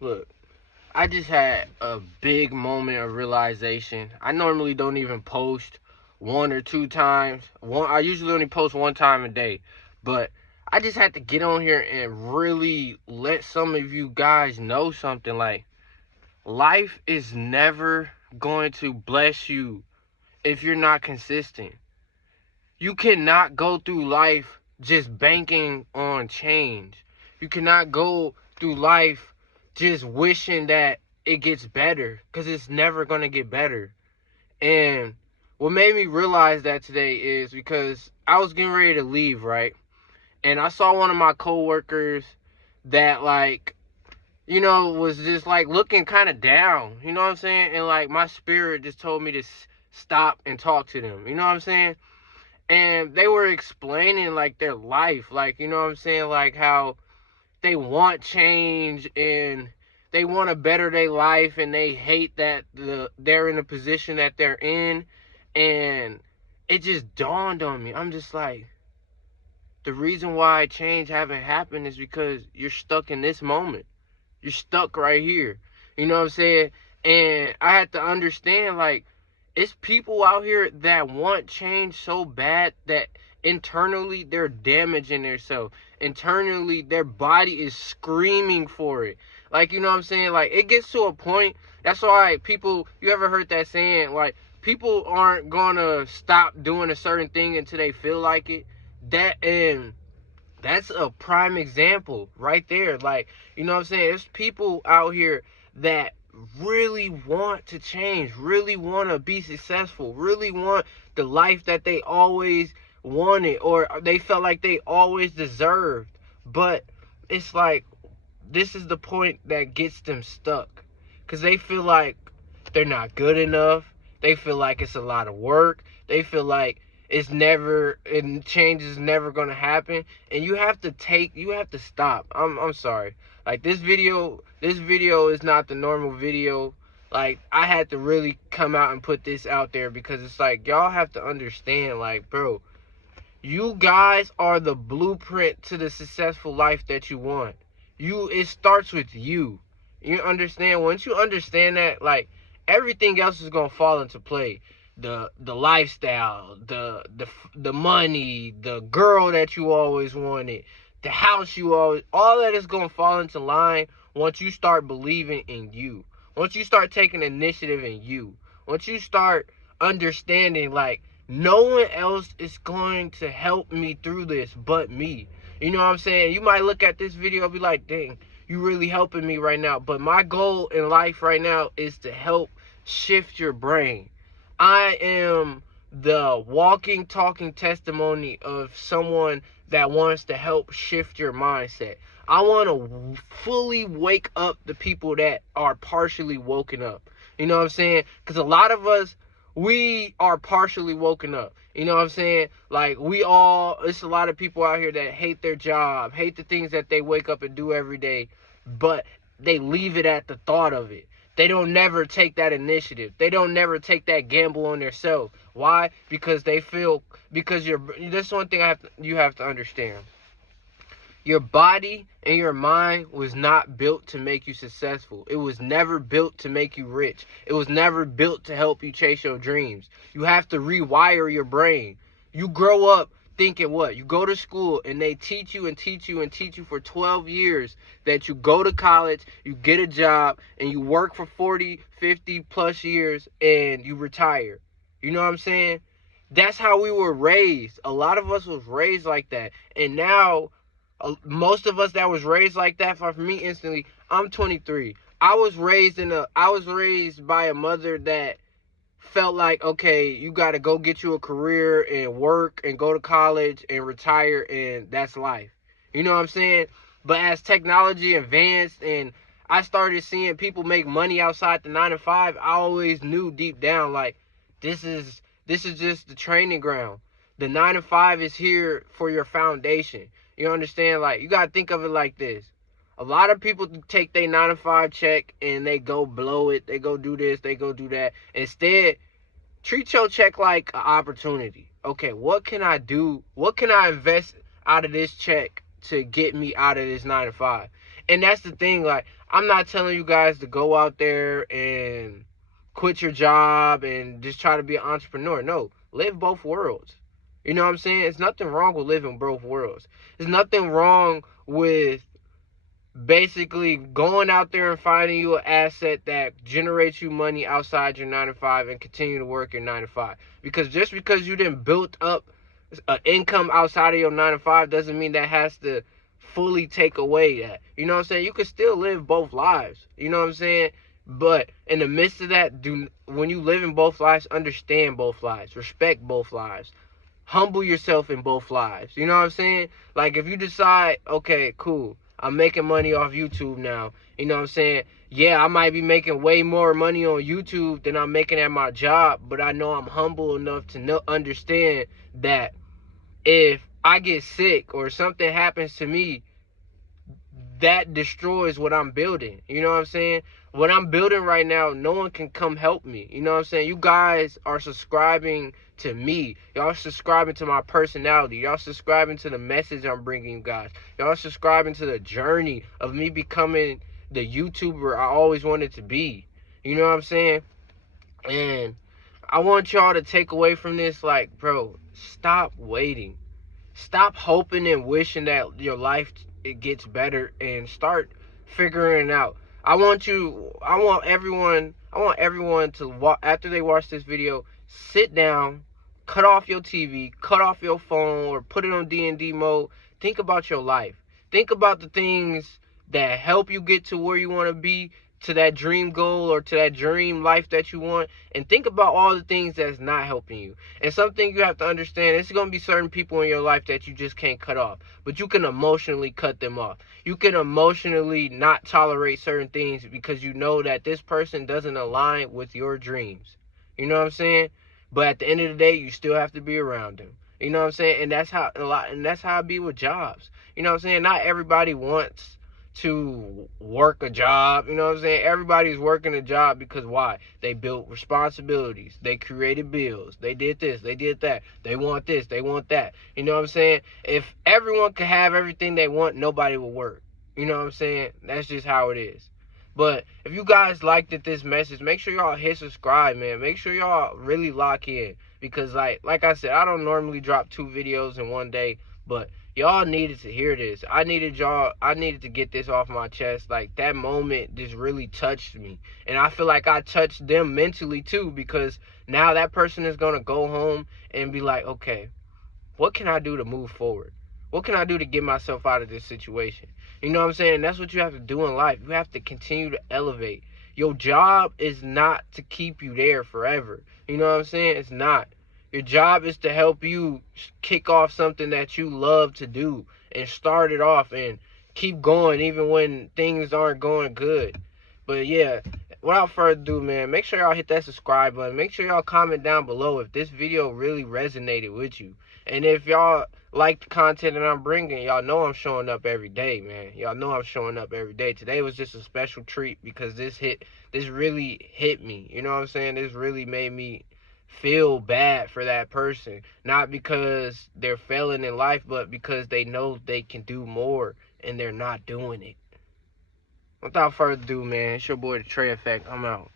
Look, I just had a big moment of realization. I normally don't even post one or two times. I usually only post one time a day. But I just had to get on here and really let some of you guys know something. Like, life is never going to bless you if you're not consistent. You cannot go through life just banking on change. You cannot go through life just wishing that it gets better, because it's never going to get better. And what made me realize that today is because I was getting ready to leave, right? And I saw one of my coworkers that, like, was just like looking kind of down, you know what I'm saying? And like my spirit just told me to stop and talk to them, you know what I'm saying? And they were explaining like their life, like, you know what I'm saying, like how they want change and they want to better their life, and they hate that they're in the position that they're in. And it just dawned on me. I'm just like, the reason why change haven't happened is because you're stuck in this moment. You're stuck right here. You know what I'm saying? And I had to understand, like, it's people out here that want change so bad that internally they're damaging themselves. Internally, their body is screaming for it. Like, you know what I'm saying? Like, it gets to a point. That's why people, you ever heard that saying? Like, people aren't gonna stop doing a certain thing until they feel like it. That's a prime example right there. Like, you know what I'm saying? There's people out here that really want to change, really want to be successful, really want the life that they always wanted or they felt like they always deserved. But it's like, this is the point that gets them stuck, because they feel like they're not good enough. They feel like it's a lot of work. They feel like change is never going to happen. And you have to stop. I'm sorry. Like, this video is not the normal video. Like, I had to really come out and put this out there, because it's like, y'all have to understand, like, bro, you guys are the blueprint to the successful life that you want. It starts with you. You understand? Once you understand that, like, everything else is gonna fall into play. The lifestyle, the money, the girl that you always wanted, the house all that is gonna fall into line once you start believing in you. Once you start taking initiative in you. Once you start understanding, like, no one else is going to help me through this but me. You know what I'm saying? You might look at this video and be like, dang, you really helping me right now. But my goal in life right now is to help shift your brain. I am the walking, talking testimony of someone that wants to help shift your mindset. I want to fully wake up the people that are partially woken up. You know what I'm saying? Because a lot of us, we are partially woken up. You know what I'm saying? Like, it's a lot of people out here that hate their job, hate the things that they wake up and do every day, but they leave it at the thought of it. They don't never take that initiative. They don't never take that gamble on themselves. Why? Because this one thing you have to understand. Your body and your mind was not built to make you successful. It was never built to make you rich. It was never built to help you chase your dreams. You have to rewire your brain. You grow up thinking what? You go to school and they teach you and teach you and teach you for 12 years that you go to college, you get a job, and you work for 40, 50 plus years and you retire. You know what I'm saying? That's how we were raised. A lot of us was raised like that. And now, most of us that was raised like that, for me instantly, I'm 23. I was raised by a mother that felt like, okay, you got to go get you a career and work and go to college and retire, and that's life. You know what I'm saying? But as technology advanced and I started seeing people make money outside the 9 to 5, I always knew deep down, like, this is just the training ground. The 9 to 5 is here for your foundation. You understand? Like, you got to think of it like this. A lot of people take their 9 to 5 check and they go blow it. They go do this. They go do that. Instead, treat your check like an opportunity. Okay, what can I do? What can I invest out of this check to get me out of this 9 to 5. And that's the thing, like, I'm not telling you guys to go out there and quit your job and just try to be an entrepreneur. No, live both worlds. You know what I'm saying? There's nothing wrong with living both worlds. There's nothing wrong with basically going out there and finding you an asset that generates you money outside your 9 to 5 and continue to work your 9 to 5. Because just because you didn't build up an income outside of your 9 to 5 doesn't mean that has to fully take away that. You know what I'm saying? You can still live both lives. You know what I'm saying? But in the midst of that, when you live in both lives, understand both lives, respect both lives, humble yourself in both lives. You know what I'm saying? Like, if you decide, okay, cool, I'm making money off YouTube now. You know what I'm saying? Yeah, I might be making way more money on YouTube than I'm making at my job, but I know I'm humble enough to understand that if I get sick or something happens to me, that destroys what I'm building. You know what I'm saying? What I'm building right now, no one can come help me. You know what I'm saying? You guys are subscribing to me. Y'all subscribing to my personality. Y'all subscribing to the message I'm bringing you guys. Y'all subscribing to the journey of me becoming the YouTuber I always wanted to be. You know what I'm saying? And I want y'all to take away from this, like, bro, stop waiting. Stop hoping and wishing that your life it gets better and start figuring it out. I want everyone to after they watch this video, sit down, cut off your TV, cut off your phone, or put it on D&D mode. Think about your life. Think about the things that help you get to where you want to be, to that dream goal or to that dream life that you want, and think about all the things that's not helping you. And something you have to understand, there's going to be certain people in your life that you just can't cut off, but you can emotionally cut them off. You can emotionally not tolerate certain things because you know that this person doesn't align with your dreams. You know what I'm saying? But at the end of the day, you still have to be around them. You know what I'm saying? And that's how I be with jobs. You know what I'm saying? Not everybody wants to work a job. You know what I'm saying? Everybody's working a job because why? They built responsibilities. They created bills. They did this. They did that. They want this. They want that. You know what I'm saying? If everyone could have everything they want, nobody would work. You know what I'm saying? That's just how it is. But if you guys liked this message, make sure y'all hit subscribe, man. Make sure y'all really lock in. Because like I said, I don't normally drop 2 videos in one day, but y'all needed to hear this. I needed to get this off my chest. Like, that moment just really touched me. And I feel like I touched them mentally too, because now that person is going to go home and be like, okay, what can I do to move forward? What can I do to get myself out of this situation? You know what I'm saying? That's what you have to do in life. You have to continue to elevate. Your job is not to keep you there forever. You know what I'm saying? It's not. Your job is to help you kick off something that you love to do and start it off and keep going even when things aren't going good. But yeah, without further ado, man, make sure y'all hit that subscribe button. Make sure y'all comment down below if this video really resonated with you. And if y'all like the content that I'm bringing, y'all know I'm showing up every day, man. Y'all know I'm showing up every day. Today was just a special treat because this really hit me. You know what I'm saying? This really made me feel bad for that person. Not because they're failing in life, but because they know they can do more and they're not doing it. Without further ado, man, it's your boy, the Trey Effect. I'm out.